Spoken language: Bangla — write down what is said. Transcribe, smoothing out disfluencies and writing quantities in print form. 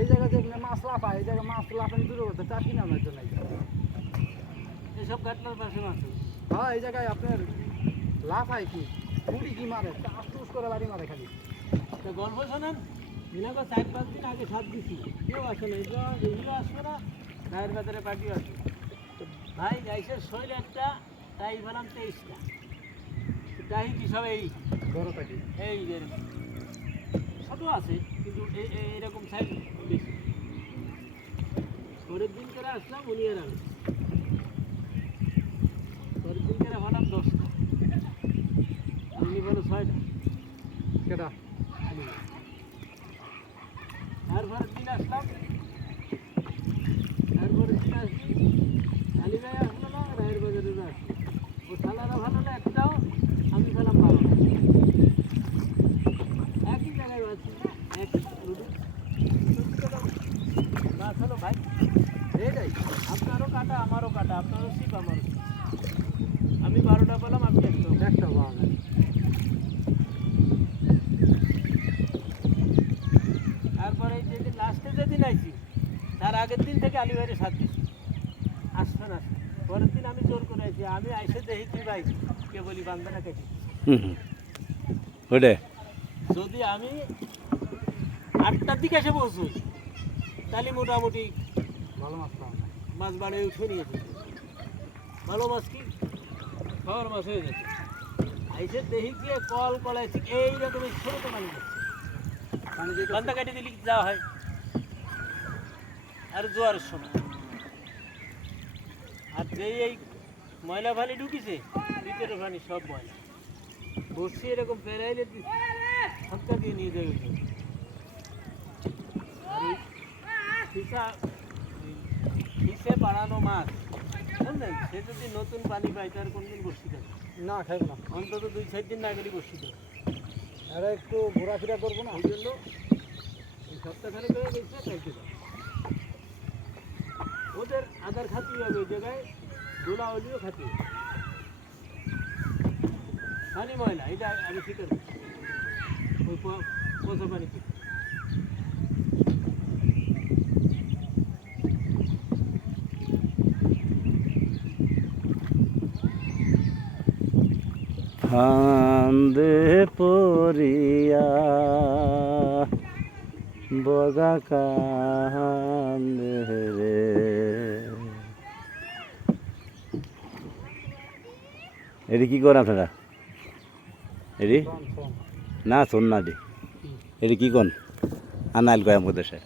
এই জায়গায় যেখানে মাছ লাফায় এই জায়গায় মাছ লাফানো দূরে করতে চাষি নামের জন্য এইসব ঘটনার পাশে মাছ হ্যাঁ এই জায়গায় আপনার লাফায় কি মুড়ি কি মারে আস্তুস করে বাড়ি মারে খালি তো গল্প শোনেন মিনাকে 4-5 দিন আগে সাত দিছি কেউ আসে না এগুলো আসবে না গায়ের বাজারে পার্টি আসবে ভাই গাইছে শৈল একটা তাই বললাম 23টা তাই কি সব এই বড় থাকি এই যে ছোট আছে কিন্তু এইরকম সাইজ বেশি পরের দিন করে আসলাম উনি আর আমি পরের দিন করে হলাম 10টা আপনি বলো 6টা কেটা তারপরের দিন আসলাম তারপরের দিন আসি আলি ভাই আসলো না রায়ের বাজারে আসলো ও থালারা ভালো না একটাও আমি পেলাম 12টা একই জায়গায় আছি এক মাছ হলো ভাই এটাই আপনারও কাটা আমারও কাটা আপনারও শিপ আমারও শিপ আমি 12টা পেলাম আপনি একটা পাওয়া যায় তারপরে এই যে লাস্টে যেদিন আইছি তার আগের দিন থেকে আলি ভাইয়ের সাথ দিচ্ছি আসছেন আসছেন পরের দিন আমি জোর করে আইছি আমি আইসে দেখি কি ভাই কে বলি বান্দানা কেটে ওটা যদি আমি 8টার দিকে এসে পৌঁছই তাহলে মোটামুটি ভালো মাছ পাওয়া যায় মাছ বাড়ে উঠে নিয়েছে ভালো মাছ কি খাওয়ার মাছ হয়ে গেছে আইসে দেখি গিয়ে কল কলাইছি এইরকমই ছোট পানি পানি দিয়ে বান্দা কাটি দিলে যাওয়া হয় আর জোয়ারের সময় আর যেই এই ময়লা পানি ঢুকিছে ভিতরে পানি সব ময়লা বসছি এরকম পেরাইলে সবটা দিয়ে নিয়ে যাবে আর এই ফিসে বাড়ানো মাছ বুঝলেন সে যদি নতুন পানি পায় তার কোনদিন বসি দেবে না খাইব না অন্তত 2-4 দিন না গেলে বসি দেবে আরে একটু ঘোরাফেরা করবো না ওই জন্য এই সপ্তাহখানে হয়ে গেছে খাইতে পারে ওদের আদার খাতি হবে ওই জায়গায় দোলা হলেও খাতি হবে পানি ময়লা এটা আমি স্বীকার করি ওই পচা পানি থেকে ফান্দে পড়িয়া বগা কান্দে রে এটি কি করেন আপনারা এটি না শোন না দি এটি কি কন আনাইল কয় আমাদের শোন